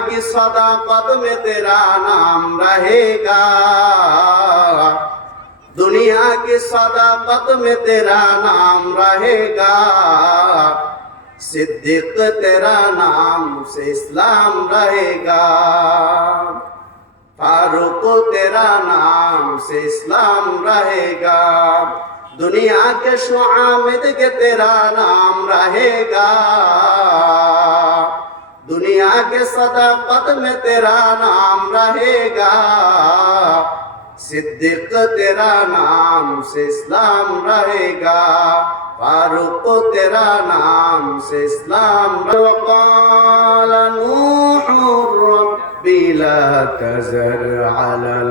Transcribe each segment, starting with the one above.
की सदाकत में तेरा नाम रहेगा, दुनिया की सदाकत में तेरा नाम रहेगा, सिद्दीक तेरा नाम से इस्लाम रहेगा, फारूक तेरा नाम से इस्लाम रहेगा, दुनिया के शुआमिद के तेरा नाम रहेगा, दुनिया के सदाकत में तेरा नाम रहेगा, सिद्दीक तेरा नाम से इस्लाम रहेगा, फारूक तेरा नाम से इस्लाम। वक़ाल नूह रब्बी ला तज़र अलल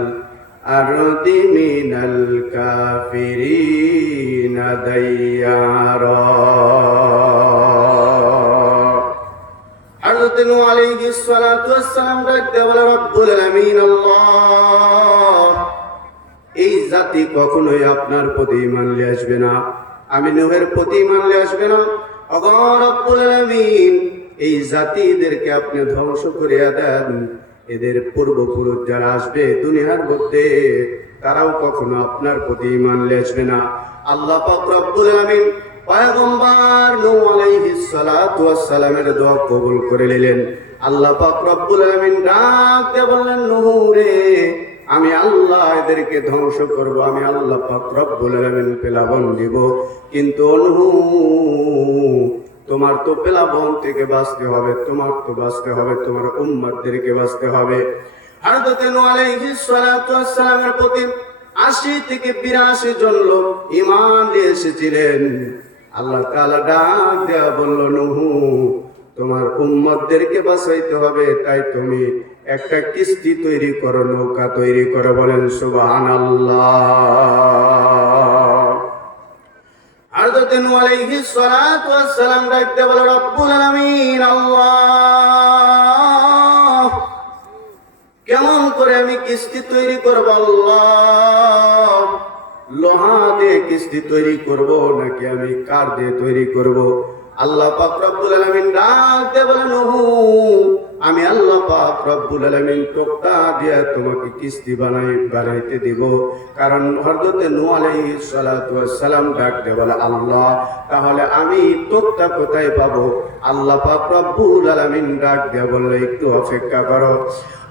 अर्दि मिनल काफिरीन दय्यारा। हज़रत नूह अलैहिस्सलातु वस्सलाम ডাকতে বলে, রব্বুল আলামিন আল্লাহ, এই জাতি কখনোই আপনার প্রতি ঈমান নিয়ে আসবে না, আমি নূহের প্রতি ঈমান নিয়ে আসবে না। ওগো রব্বুল আলামিন, এই জাতিদেরকে আপনি ধ্বংস করিয়া দেন, এদের পূর্বপুরুষ যারা আসবে দুনিয়ার মধ্যে তারাও কখনো আপনার প্রতি ঈমান নিয়ে আসবে না। আল্লাহ পাক রব্বুল আলামিন পয়গম্বর নূহ আলাইহিস সালাতু ওয়াস সালামের দোয়া কবুল করে নিলেন। আল্লাহ পাক রব্বুল আলামিন ডাক দিয়ে বললেন, নূহ রে, আমি আল্লাহ এদেরকে ধ্বংস করব, আমি আল্লাহ পাক রব্বুল আলামিন প্লাবন দিব, কিন্তু নূহ তোমার তো প্লাবন থেকে বাঁচতে হবে, তোমার তো বাঁচতে হবে, তোমার উম্মতদেরকে বাঁচতে হবে। হযরত নূহ আলাইহিস সালাতু ওয়াস সালামের প্রতি ৮০ থেকে ৮২ জন লোক ঈমান নিয়ে এসেছিলেন। আল্লাহ তাআলা ডাক দেয়া বলল, নূহ তোমার উম্মতদেরকে বাঁচাইতে হবে, তাই তুমি একটা কিস্তি তৈরি করো, নৌকা তৈরি করো। বলেন সুবহানাল্লাহ। হযরত নূহ আলাইহিস সালাতু ওয়াস সালাম ডাকতে বলে, রব্বুল আলামিন আল্লাহ, কেমন করে আমি কিস্তি তৈরি করব আল্লাহ? লোহা দিয়ে কিস্তি তৈরি করব নাকি আমি কাঠ দিয়ে তৈরি করব? আল্লাহ পাক রব্বুল আলামিন ডাক দিয়ে বলেন, নূহ আমি আল্লাহ পাক রব্বুল আলামিন তোক্তা দিয়ে তোমাকে কিস্তি বানাইতে দিব। কারণ হযরত নূহ আলাইহিস সালাতু ওয়াস সালাম ডাক দিয়ে বলে, আল্লাহ তাহলে আমি তোক্তা কোথায় পাবো? আল্লাহ পাক রব্বুল আলামিন ডাক দিয়ে বললে, একটু অপেক্ষা করো।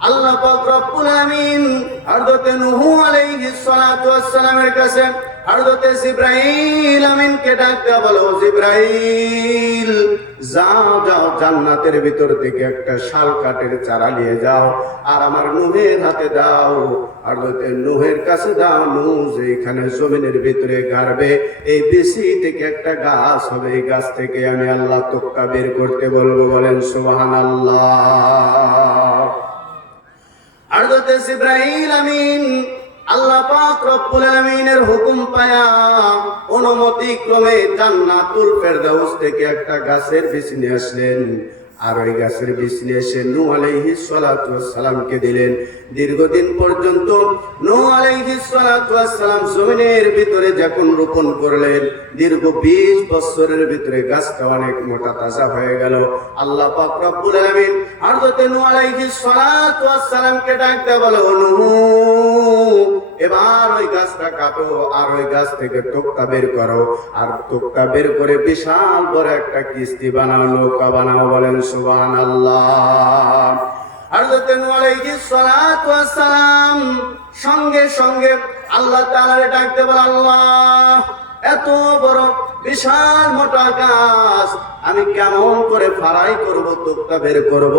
আল্লাহ পাক রব্বুল আলামিন হযরত নূহ আলাইহিস সালাতু ওয়াস সালামের কাছে হযরত জিবরাইল আমিনকে ডাক দেয়া বলো, জিবরাইল যাও যাও জান্নাতের ভিতর থেকে একটা শাল কাঠের চারা নিয়ে যাও, আর আমার নূহের হাতে দাও, হযরত নূহের কাছে দাও। নূহ যেখানে জমিনের ভিতরে গাড়বে, এই বিচি থেকে একটা গাছ হবে, এই গাছ থেকে আমি আল্লাহ তোক্তা বের করতে বলবো। বলেন সুবহানাল্লাহ। হযরত জিবরাইল আমিন আল্লাহ পাক রব্বুল আলামিনের হুকুম পায়া অনুমতি ক্রমে জান্নাতুল ফেরদাউস থেকে একটা গাছের বীজ নিয়ে আসলেন, আর ওই গাছের বীজ নিয়ে এসে নূহ আলাইহিস সালাতু ওয়াস সালামকে দিলেন। দীর্ঘদিন পর্যন্ত নূহ আলাইহিস সালাতু ওয়াস সালাম জমিনের ভিতরে যখন রোপণ করলেন, দীর্ঘ ২০ বছরের ভিতরে গাছটা অনেক মোটা তাজা হয়ে গেল। আল্লাহ পাক রব্বুল আলামিন হযরত নূহ আলাইহিস সালাতু ওয়াস সালামকে ডাক দিয়ে বলে, নূহ এবার ওই গাছটা কাটো, আর ওই গাছ থেকে তোক্তা বের করো, আর তোক্তা বের করে বিশাল বড় একটা কিস্তি বানাও, নৌকা বানাও। বলেন সুবহানাল্লাহ। হযরত নূহ আলাইহিস সালাতু ওয়াস সালাম সঙ্গে সঙ্গে আল্লাহ তাআলার ডাকতে বলে, আল্লাহ এত বড় বিশাল মোটা গাছ আমি কেমন করে ফাড়াই করব, তোক্তা বের করব?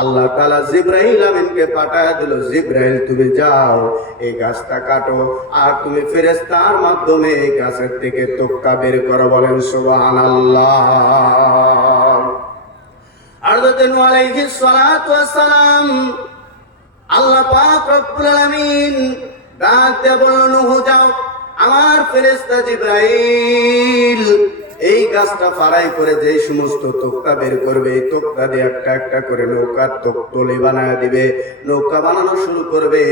আল্লাহ তাআলা জিবরাইল আমিনকে পাঠায় দিল, জিবরাইল তুমি যাও, এই গাছটা কাটো, আর তুমি ফেরেশতার মাধ্যমে এই গাছের থেকে তোক্তা বের করো। বলেন সুবহানাল্লাহ। হযরত নূহ আলাইহিস সালাতু ওয়াস সালাম আল্লাহ পাক রব্বুল আলামিন ডাক দিয়ে বলল, নূহ যাও, আমার ফেরেশতা জিবরাইল এই গাছটা ফাড়াই করে যে সমস্ত তোক্তা বের করবে, এই তোক্তা দিয়ে একটা একটা করে নৌকার তোক্তলি বানায় দিবে, নৌকা বানানো শুরু করবে।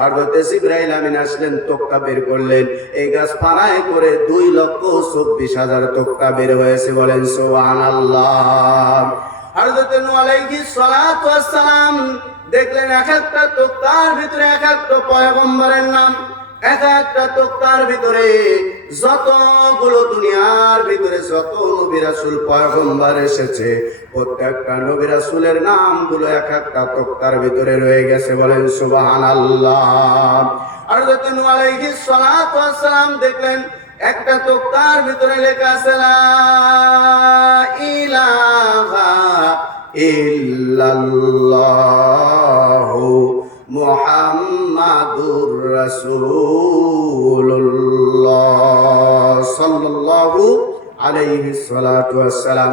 হযরত জিবরাইল আমিন আসলেন, তোক্তা বের করলেন, এই গাছ ফাড়াই করে ২,২৪,০০০ তোক্তা বের হয়েছে। বলেন সুবহানাল্লাহ। হযরত নূহ আলাইহিস সালাতু ওয়াস সালাম দেখলেন এক একটা তোক্তার ভিতরে এক একটা পয়গম্বরের নাম, এক একটা তোক্তার ভিতরে যতগুলো দুনিয়ার ভিতরে যত নবী রাসূল পয়গম্বর এসেছে প্রত্যেকটা নবী রাসূলের নামগুলো এক একটা তোক্তার ভিতরে রয়ে গেছে। বলেন সুবহানাল্লাহ। হযরত নূহ আলাইহিস সালাতু ওয়াস সালাম দেখলেন একটা তোক্তার ভিতরে লেখা আছে লা ইলাহা ইল্লাল্লাহু মুহাম্মাদুর রাসূলুল্লাহ সাল্লাল্লাহু আলাইহি সাল্লাতু ওয়াস সালাম।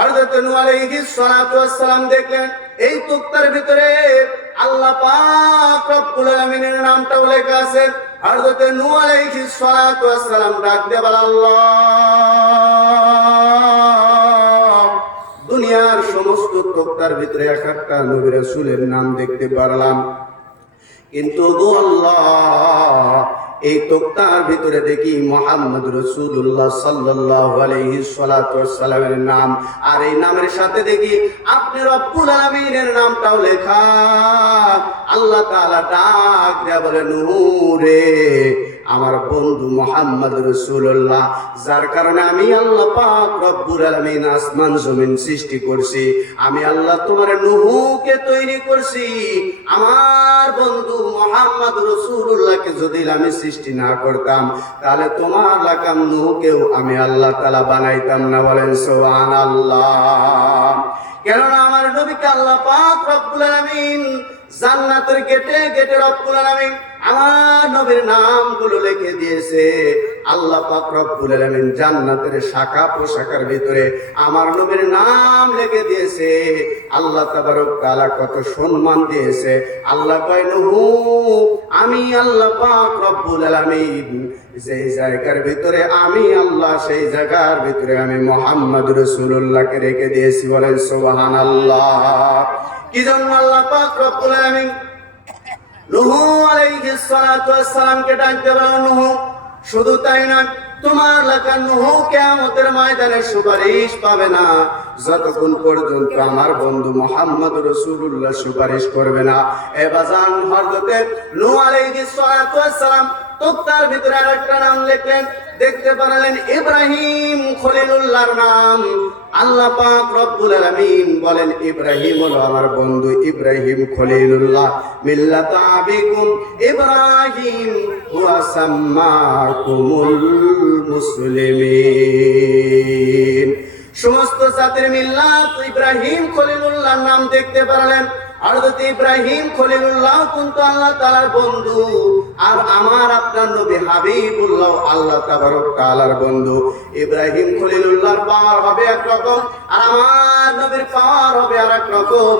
হযরত নূহ আলাইহিস সালাতু ওয়াস সালাম দেখলেন এই তোক্তার ভিতরে আল্লাহ পাক রব্বুল আলামিনের নামটাও লেখা আছে। হযরত নূহ আলাইহিস সালাতু ওয়াস সালাম ডাক দিয়ে বলেন আল্লাহ, দুনিয়ার সমস্ত তোক্তার ভিতরে এক একটা নবী রাসূলের নাম দেখতে পারলাম, কিন্তু গো আল্লাহ এই তোক্তার ভিতরে দেখি মুহাম্মদ রাসূলুল্লাহ সাল্লাল্লাহু আলাইহি সাল্লাতু ওয়াস সালামের নাম, আর এই নামের সাথে দেখি আপনি রব্বুল আলামিনের নামটাও লেখা। আল্লাহ তাআলা ডাক দেয়া বলে নূহ রে, আমার বন্ধু মুহাম্মদ রাসূলুল্লাহ, যার কারণে আমি আল্লাহ পাক রব্বুল আলামিন আসমান জমিন সৃষ্টি করছি, আমি আল্লাহ তোমার নূহকে তৈরি করছি। আমার বন্ধু মুহাম্মদ রাসূলুল্লাহকে যদি আমি সৃষ্টি না করতাম তাহলে তোমার লাকাম নূহকেও আমি আল্লাহ তাআলা বানাইতাম না। বলেন সুবহানাল্লাহ। কেননা আমার নবীকে আল্লাহ পাক রব্বুল আলামিন জান্নাতের গেটে গেটে রব্বুল আলামিন আমার নবীর নামগুলো লিখে দিয়েছে। আল্লাহ পাক রব্বুল আলামিন জান্নাতের শাখা পোশাকার ভিতরে আমার নবীর নাম লিখে দিয়েছে। আল্লাহ তাবারক তাআলা কত সম্মান দিয়েছে। আল্লাহ কয় নূহ, আমি আল্লাহ পাক রব্বুল আলামিন যেই জায়গার ভিতরে আমি আল্লাহ, সেই জায়গার ভিতরে আমি মুহাম্মদ রাসূলুল্লাহকে রেখে দিয়েছি। বলেন সুবহানাল্লাহ। কি জন্য আল্লাহ পাক রব্বুল আলামিন নূহ আলাইহিস সালাতু ওয়াস সালামকে ডাকতে বলেন নূহ। শুধু তাই না, তোমার এলাকার নূহ কিয়ামতের ময়দানে সুপারিশ পাবে না যতক্ষণ পর্যন্ত আমার বন্ধু মুহাম্মদ রাসূলুল্লাহ সুপারিশ করবে না। এ বাজান, হযরত নূহ আলাইহিস সালাতু ওয়াস সালাম তোক্তার ভিতরে আরেকটা নাম লিখলেন, দেখতে পারলেন ইব্রাহিম খলিলুল্লাহর নাম। আল্লাহ পাক রব্বুল আলামিন বলেন ইব্রাহিম হলো আমার বন্ধু ইব্রাহিম খলিলুল্লাহ, মিল্লাত আবিকুম ইব্রাহিম ওয়া সাম্মাকুমুল মুসলিমিন। সমস্ত জাতির মিল্লাত ইব্রাহিম খলিলুল্লাহর নাম দেখতে পারলেন। হযরত ইব্রাহিম খলিলুল্লাহ কিন্তু আল্লাহ তাআলার বন্ধু, আর আমার আপনার নবী হাবিবুল্লাহ আল্লাহ তাবারক তাআলার বন্ধু। ইব্রাহিম খলিলুল্লাহর পাওয়ার হবে এক রকম, আর আমার নবীর পাওয়ার হবে আরেক রকম।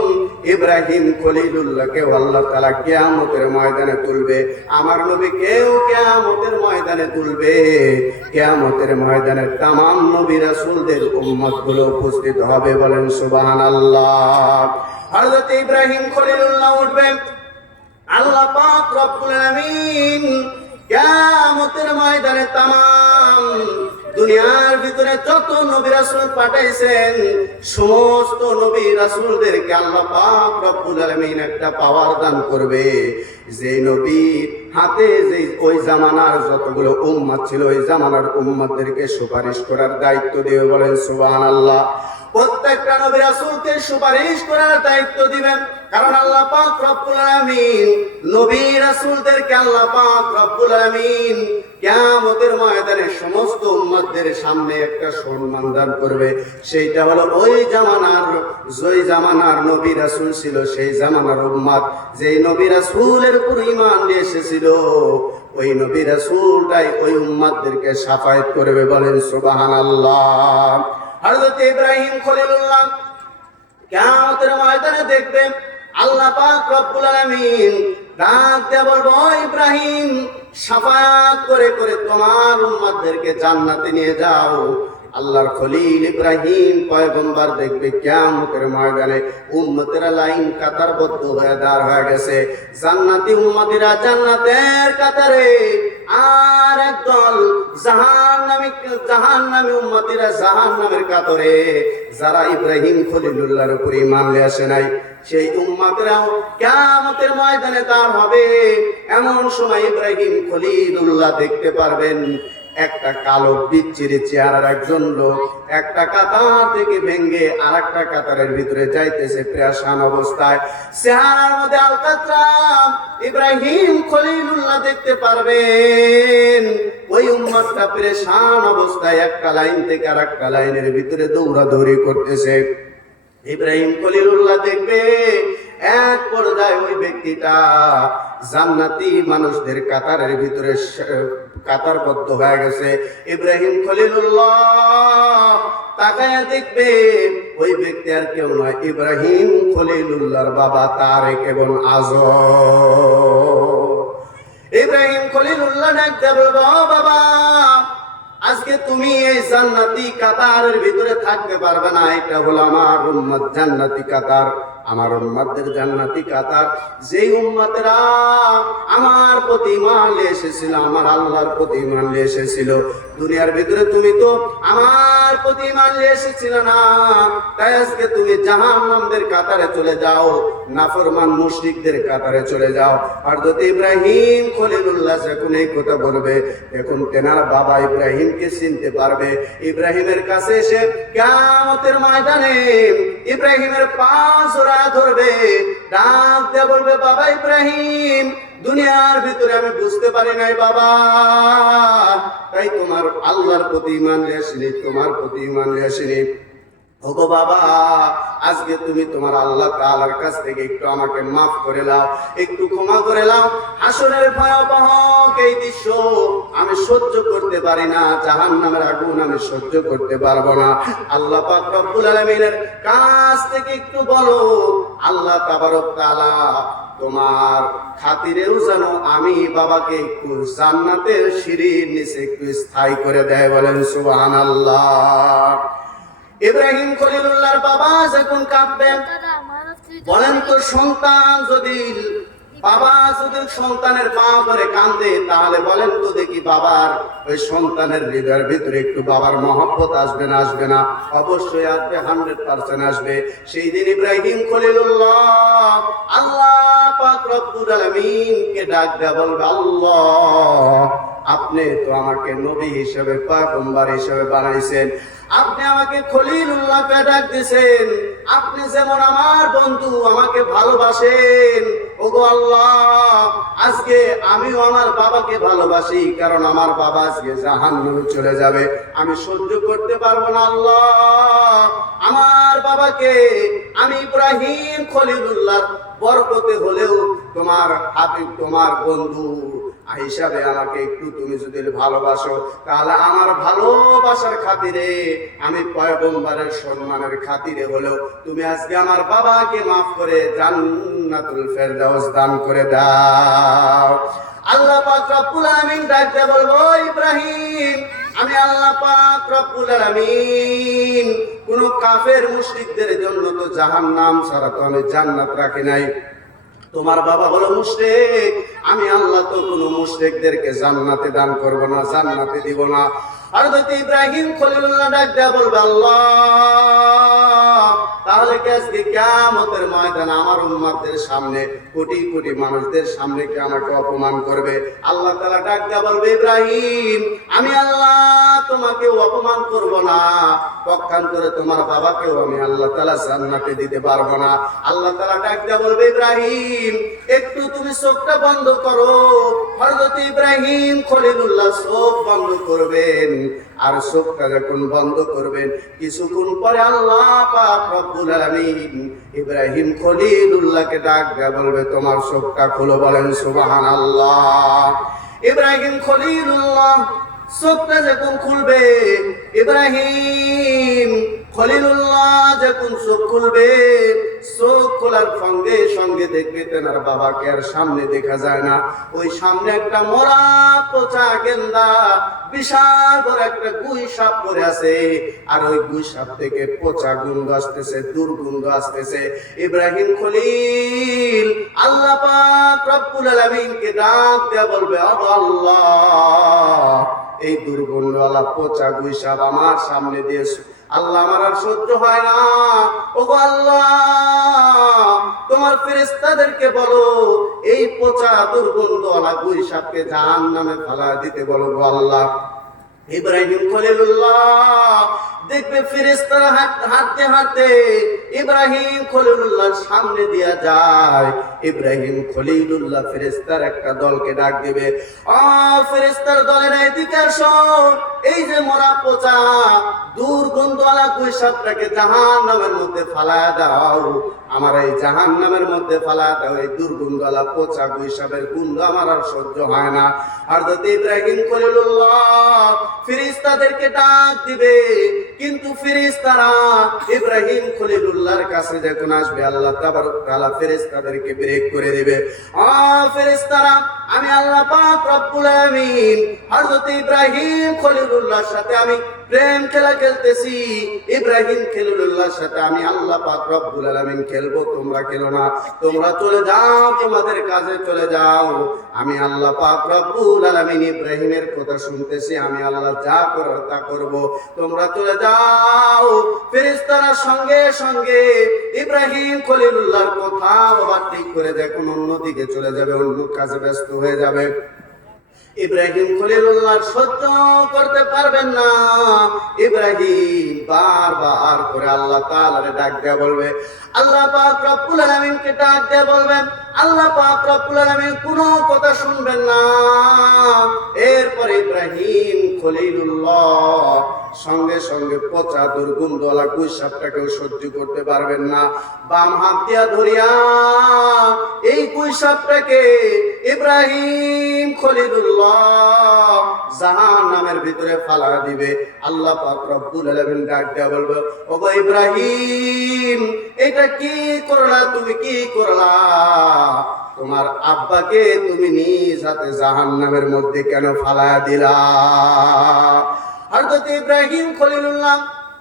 ইব্রাহিম খলিলুল্লাহকে আল্লাহ তাআলা কিয়ামতের ময়দানে তুলবে, আমার নবীকেও কিয়ামতের ময়দানে তুলবে। কিয়ামতের ময়দানে तमाम নবী রাসূলদের উম্মতগুলো উপস্থিত হবে। বলেন সুবহানাল্লাহ। হযরত ইব্রাহিম খলিলুল্লাহ উঠবেন, আল্লাহ পাক রব্বুল আলামিন কিয়ামতের ময়দানে तमाम দুনিয়ার ভিতরে যত নবী রাসূল পাঠাইছেন সমস্ত নবী রাসূলদেরকে আল্লাহ পাক রব্বুল আলামিন একটা পাওয়ার দান করবে। যে নবীর হাতে যে ওই জামানার যতগুলো উম্মত ছিল ওই জামানার উম্মতদেরকে সুপারিশ করার দায়িত্ব দিয়ে। বলেন সুবহানাল্লাহ। প্রত্যেকটা নবী রাসূলকে সুপারিশ করার দায়িত্ব দিবেন, কারণ আল্লাহ পাক রব্বুল আলামিন নবী রাসূলদেরকে আল্লাহ পাক রব্বুল আলামিন কিয়ামতের ময়দানে সমস্ত উম্মতদের সামনে একটা সম্মান দান করবে। সেইটা হলো ওই জামানার নবী রাসূল ছিল, সেই জামানার উম্মত যেই নবী রাসূলের উপর ঈমান নিয়ে এসেছিল ওই নবী রাসূলটাই ওই উম্মতদেরকে শাফায়াত করবে। বলেন সুবহানাল্লাহ। হযরত ইব্রাহিম খলিলুল্লাহ কিয়ামতের ময়দানে দেখবেন আল্লাহ পাক রব্বুল আলামিন ডাক দিয়ে বলবো, ইব্রাহিম শাফায়াত করে করে তোমার উম্মতদেরকে জান্নাতে নিয়ে যাও। আল্লাহর খলিল ইব্রাহিম পয়গম্বর দেখবে কিয়ামতের ময়দানে উম্মতেরা লাইন কাতারবদ্ধ হয়ে দাঁড় হয়ে গেছে। জান্নাতি উম্মতিরা জান্নাতের কাতারে, আর একদল জাহান্নামী উম্মতিরা জাহান্নামের কাতরে, যারা ইব্রাহিম খলিলুল্লাহর উপর ঈমান নিয়ে আসে নাই, সেই উম্মতরাও কিয়ামতের ময়দানে তার হবে। এমন সময় ইব্রাহিম খলিলুল্লাহ দেখতে পারবেন একটা কালো বিচ্ছিরি চেহারার একজন লোক একটা কাতার থেকে ভেঙ্গে আর একটা কাতারের ভিতরে যাইতেছে পেরেশান অবস্থায়। চেহারার মধ্যে আলকাতরা ইব্রাহিম খলিলুল্লাহ দেখতে পারবেন। ওই উম্মতটা পেরেশান অবস্থায় একটা লাইন থেকে আর একটা লাইনের ভিতরে দৌড়াদৌড়ি করতেছে। ইব্রাহিম খলিলুল্লাহ দেখবে এক পর্যায়ে ওই ব্যক্তিটা জান্নাতি মানুষদের কাতারের ভিতরে কাতারবদ্ধ হয়ে গেছে। ইব্রাহিম খলিলুল্লাহ তাকায়া দেখবে ওই ব্যক্তি আর কেউ নয়, ইব্রাহিম খলিলুল্লাহর বাবা তারেক এবং আজর। ইব্রাহিম খলিলুল্লাহ ডাকতে বলবো, বাবা আজকে তুমি এই জান্নাতি কাতারের ভিতরে থাকতে পারবে না। এটা হলো আমার উম্মত জান্নাতি কাতার, আমার উম্মতদের জান্নাতি কাতার। যেই উম্মতরা আমার প্রতি ঈমান নিয়ে এসেছিল, আমার আল্লাহর প্রতি ঈমান নিয়ে এসেছিল, দুনিয়ার ভিতরে তুমি তো আমার প্রতি ঈমান নিয়ে এসেছিল না, তাই আজকে তুমি জাহান্নামদের কাতারে চলে যাও, নাফরমান মুশরিকদের কাতারে চলে যাও। আর যদি ইব্রাহিম খলিলুল্লাহ যখন এই কথা বলবে, এখন তেনার বাবা ইব্রাহিমকে চিনতে পারবে। ইব্রাহিমের কাছে এসে কিয়ামতের ময়দানে ইব্রাহিমের পা জড়ায় ধরবে, ডাক দিয়ে বলবে, বাবা ইব্রাহিম, দুনিয়ার ভিতরে আমি বুঝতে পারি নাই বাবা, তাই তোমার আল্লাহর প্রতি ঈমান নিয়ে আসিনি, তোমার প্রতি ঈমান নিয়ে আসিনি। ওগো বাবা, আজকে তুমি তোমার আল্লাহ তাআলার কাছ থেকে একটু আমাকে মাফ করে দাও, একটু ক্ষমা করে দাও। হাসরের ভয়াবহ এই দৃশ্য আমি সহ্য করতে পারি না, জাহান্নামের আগুন আমি সহ্য করতে পারবো না। আল্লাহ পাক রব্বুল আলামিনের কাছ থেকে একটু বলো, আল্লাহ তাবারক তাআলা তোমার খাতিরেও যেন আমি বাবাকে একটু জান্নাতের সিঁড়ির নিচে একটু স্থায়ী করে দেয়। বলেন সুবহানাল্লাহ। ইব্রাহিম খলিলুল্লাহর বাবা যখন কাঁদবেন, বলেন তো সন্তান যদি বাবা যদি সন্তানের পা ধরে কান্দে, তাহলে বলেন তো দেখি বাবার ওই সন্তানের হৃদয়ের ভিতরে একটু বাবার মহব্বত আসবে না? আসবে না? অবশ্যই আসবে, 100% আসবে। সেই দিন ইব্রাহিম খলিলুল্লাহ আল্লাহ পাক রব্বুল আলামিনকে ডাক দেয়া বলবে, আল্লাহ আপনি তো আমাকে নবী হিসেবে পয়গম্বর হিসেবে বানাইছেন, আপনি আমাকে খলিলুল্লাহ কে ডাক দিয়েছেন, আপনি যেমন আমার বন্ধু আমাকে ভালোবাসেন। ওগো আল্লাহ, আজকে আমিও আমার বাবাকে ভালোবাসি, কারণ আমার বাবা আজকে জাহান্নামে চলে যাবে, আমি সহ্য করতে পারবো না। আল্লাহ আমার বাবাকে আমি ইব্রাহিম খলিলুল্লাহ বরকতে হলেও তোমার হাবিব, তোমার বন্ধু হিসাবে আমাকে একটু তুমি যদি ভালোবাসো, তাহলে আমার ভালোবাসার খাতিরে, আমি পয়গম্বরের সম্মানের খাতিরে হলেও তুমি আজকে আমার বাবাকে মাফ করে জান্নাতুল ফেরদাউস দান করে দাও। আল্লাহ পাক রব্বুল আলামিন ডাকতে বলবো, ইব্রাহিম আমি আল্লাহ পাক রব্বুল আলামিন কোন কাফের মুশরিকদের জন্য তো জাহান্নাম ছাড়া তো আমি জান্নাত রাখি নাই। তোমার বাবা হলো মুশরিক, আমি আল্লাহ তো কোনো মুশরিকদেরকে জান্নাতে দান করব না, জান্নাতে দিব না। আর যদি ইব্রাহিম খলিলুল্লাহ ডাক দেয়া বলবে, আল্লাহ তাহলে কি আজকে কিয়ামতের ময়দানে আমার উম্মতদের সামনে, কোটি কোটি মানুষদের সামনে কি আমাকে অপমান করবে? আল্লাহ তাআলা ডাক দেয়া বলবে, ইব্রাহিম আমি আল্লাহ তোমাকেও অপমান করব না, পক্ষান্তরে তোমার বাবাকেও আমি আল্লাহ তাআলা জান্নাতে দিতে পারবো না। আল্লাহ তাআলা ডাক দেয়া বলবে, ইব্রাহিম একটু তুমি চোখটা বন্ধ করো। হযরত ইব্রাহিম খলিলুল্লাহ চোখ বন্ধ করবেন, আর চোখটা যখন বন্ধ করবেন, কিছুক্ষণ পরে আল্লাহ পাক রব্বুল আলামিন ইব্রাহিম খলিলুল্লাহকে ডাক দেয়া বলবে, তোমার চোখটা খুলো। বলেন সুবহানাল্লাহ। ইব্রাহিম খলিলুল্লাহ চোখটা যখন খুলবে, ইব্রাহিম খলিলুল্লাহ যখন চোখ খুলবে, চোখ খোলার সঙ্গে সঙ্গে দেখবে তেনার বাবাকে আর সামনে দেখা যায় না। ওই সামনে একটা মরা পচা গেন্দা বিশাল বড় একটা গুই সাপ পড়ে আছে, আর ওই গুই সাপ থেকে পচা গন্ধ আসতেছে, দুর্গন্ধ আসতেছে। ইব্রাহিম খলিল আল্লাহ পাক রব্বুল আলামিনকে ডাক দেয়া বলবে, ও আল্লাহ, এই দুর্গন্ধওয়ালা পচা গুই সাপ আমার সামনে দিয়ে আল্লাহ আমার আর সহ্য হয় না। ও আল্লাহ, তোমার ফেরেশতাদেরকে বলো এই পচা দুর্গন্ধওয়ালা গুই সাপকে জাহান্নামে ফেলা দিতে বলো গো আল্লাহ। ইব্রাহিম খলিলুল্লাহ দেখবে ফেরেশতারা হাঁটতে হাঁটতে ইব্রাহিম খলিলুল্লাহর সামনে দিয়া যায়। ইব্রাহিম খলিলুল্লাহ ফেরেশতার একটা দলকে ডাক দিবে, ফেরেশতার দলের এদিকে আসো, এই যে মরা পচা দুর্গন্ধওয়ালা গুই সাপটাকে জাহান্নামের মধ্যে ফালায়া দাও, আমার এই জাহান্নামের মধ্যে ফালায়া দাও। এই দুর্গন্ধওয়ালা পচা গুই সাপের গন্ধ আমার আর সহ্য হয় না। আর যদি ইব্রাহিম খলিলুল্লাহ ফেরেশতাদেরকে ডাক দিবে, কিন্তু ফেরেশতারা ইব্রাহিম খলিলুল্লাহর কাছে যখন আসবে, আল্লাহ তাবারক তাআলা ফেরেশতাদেরকে ব্রেক করে দিবে। ফেরেশতারা, আমি আল্লাহ পাক রব্বুল আলামিন হযরত ইব্রাহিম খলিলুল্লাহর সাথে আমি প্রেম খেলা খেলতেছি, ইব্রাহিম খলিলুল্লাহর সাথে আমি আল্লাহ পাক রব্বুল আলামিন খেলবো, তোমরা খেলো না, তোমরা চলে যাও, তোমাদের কাজে চলে যাও। আমি আল্লাহ পাক রব্বুল আলামিন ইব্রাহিমের কথা শুনতেছি, আমি আল্লাহ যা করার তা করব, তোমরা চলে যাও। ফেরেশতারা সঙ্গে সঙ্গে ইব্রাহিম খলিলুল্লাহর কথা ওভারটেক করে যখন অন্যদিকে চলে যাবে, অন্য কাজে ব্যস্ত হয়ে যাবে, ইব্রাহিম খলিলুল্লাহ সহ্য করতে পারবেন না। ইব্রাহিম বারবার করে আল্লাহ তাআলারে ডাক দেয়া বলবে, আল্লাহ পাক রব্বুল আলামিনকে ডাক দেয়া বলবেন, আল্লাহ পাক রব্বুল আলামিন কোনো কথা শুনবেন না। এরপরে ইব্রাহিম খলিলুল্লাহ সঙ্গে সঙ্গে পচা দুর্গন্ধওয়ালা গুই সাপটাকেও সহ্য করতে পারবেন না। বাম হাত দিয়া ধরিয়া এই গুই সাপটাকে ইব্রাহিম খলিলুল্লাহ জাহান্নামের ভিতরে ফালা দিবে। আল্লাহ পাক রব্বুল আলামিন ডাক দেয়া বলবে, ও গো ইব্রাহিম, এটা কি করলা, তুমি কি করলা? তোমার আব্বাকে তুমি নিজ হাতে জাহান্নামের মধ্যে কেন ফালা দিলা? হযরত ইব্রাহিম খলিলুল্লাহ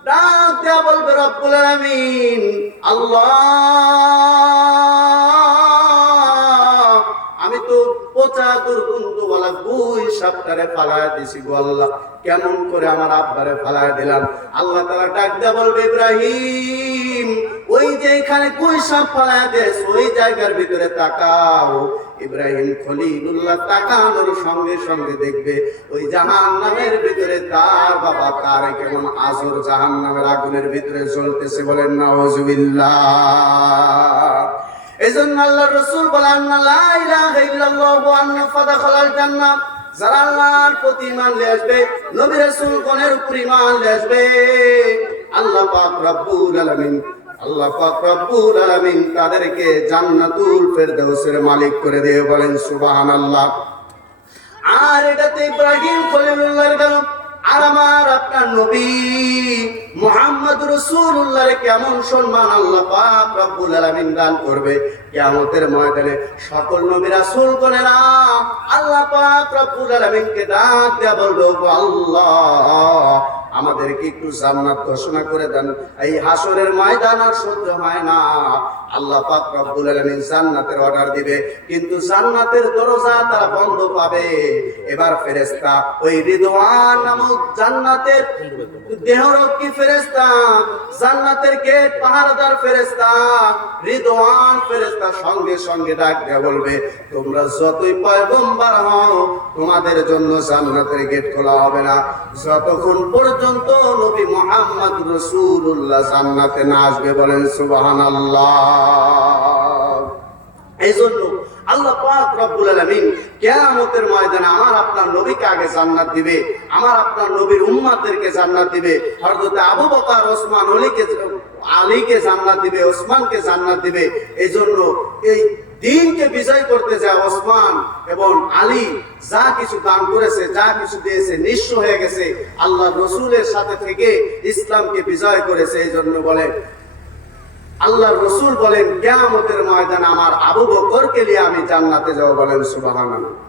ডাক দেয়া বলবে, রব্বুল আলামিন আল্লাহ, আমি তো পচা দুর্গন্ধওয়ালা গুই সাপটারে ফালায়া দিছি গো আল্লাহ, কেমন করে আমার আব্বারে ফালায়া দিলাম? আল্লাহ তাআলা ডাক দেয়া বলবে, ইব্রাহিম, ওই যে এখানে গুই সাপ ফালায়া দিয়েছ, ওই জায়গার ভিতরে তাকাও। ইব্রাহিম খলিলুল্লাহ তাকানোর সঙ্গে সঙ্গে দেখবে ওই জাহান্নামের ভিতরে তার বাবা তার কেমন আজর জাহান্নামের আগুনের ভিতরে জ্বলতেছে। বলেন নাউজুবিল্লাহ। এজন্য আল্লাহর রাসূল বলেন, লা ইলাহা ইল্লাল্লাহ ওয়া আন্না ফাদাখালাল জান্নাহ। যারা আল্লাহর প্রতি ঈমান নিয়ে আসবে, নবী রাসূলগণের উপর ঈমান নিয়ে আসবে, আল্লাহ পাক রব্বুল আলামিন তাদেরকে জান্নাতুল ফেরদাউসের মালিক করে দিয়ে বলেন সুবহানাল্লাহ। আর এটাতে ইব্রাহিম খলিলুল্লাহর গান, আর আমার আপনার নবী মুহাম্মদ রাসূলুল্লাহর কেমন সম্মান আল্লাহ পাক রব্বুল আলামিন দান করবে। কিয়ামতের ময়দানে সকল নবী রাসূলগণেরা আল্লাহ পাক রব্বুল আলামিনকে ডাক দেয়া বলবে, ও আল্লাহ, আমাদেরকে একটু জান্নাত ঘোষণা করে দেন, এই হাসরের ময়দান আর সহ্য হয় না। আল্লাহ পাক রব্বুল আলামিন জান্নাতের অর্ডার দিবে, কিন্তু জান্নাতের দরজা তারা বন্ধ পাবে। এবার ফেরেশতা ওই রিদওয়ান নামক জান্নাতের দেহরক্ষী ফেরেশতা, জান্নাতের গেট পাহারাদার ফেরেশতা রিদওয়ান ফেরেশতা সঙ্গে সঙ্গে ডাক দেয়া বলবে, তোমরা যতই পয়গম্বর হও, তোমাদের জন্য জান্নাতের গেট খোলা হবে না যতক্ষণ পর্যন্ত নবী মুহাম্মদ রাসূলুল্লাহ জান্নাতে না আসবে। বলেন সুবহানাল্লাহ। এইজন্য আল্লাহ পাক রব্বুল আলামিন কিয়ামতের ময়দানে আমার আপনার নবীকে আগে জান্নাত দিবে, আমার আপনার নবীর উম্মতদেরকে জান্নাত দিবে। হযরত আবু বকর, ওসমান, আলীকে জান্নাত দিবে, ওসমানকে জান্নাত দিবে। এইজন্য এই দিনকে বিজয় করতে যায় ওসমান এবং আলী যা কিছু দান করেছে, যা কিছু দিয়েছে, নিঃস্ব হয়ে গেছে, আল্লাহ রসুলের সাথে থেকে ইসলামকে বিজয় করেছে। এই জন্য বলেন আল্লাহ রসুল বলেন কিয়ামতের ময়দানে আমার আবু বকরকে নিয়ে আমি জান্নাতে যাব। বলেন সুবহানাল্লাহ।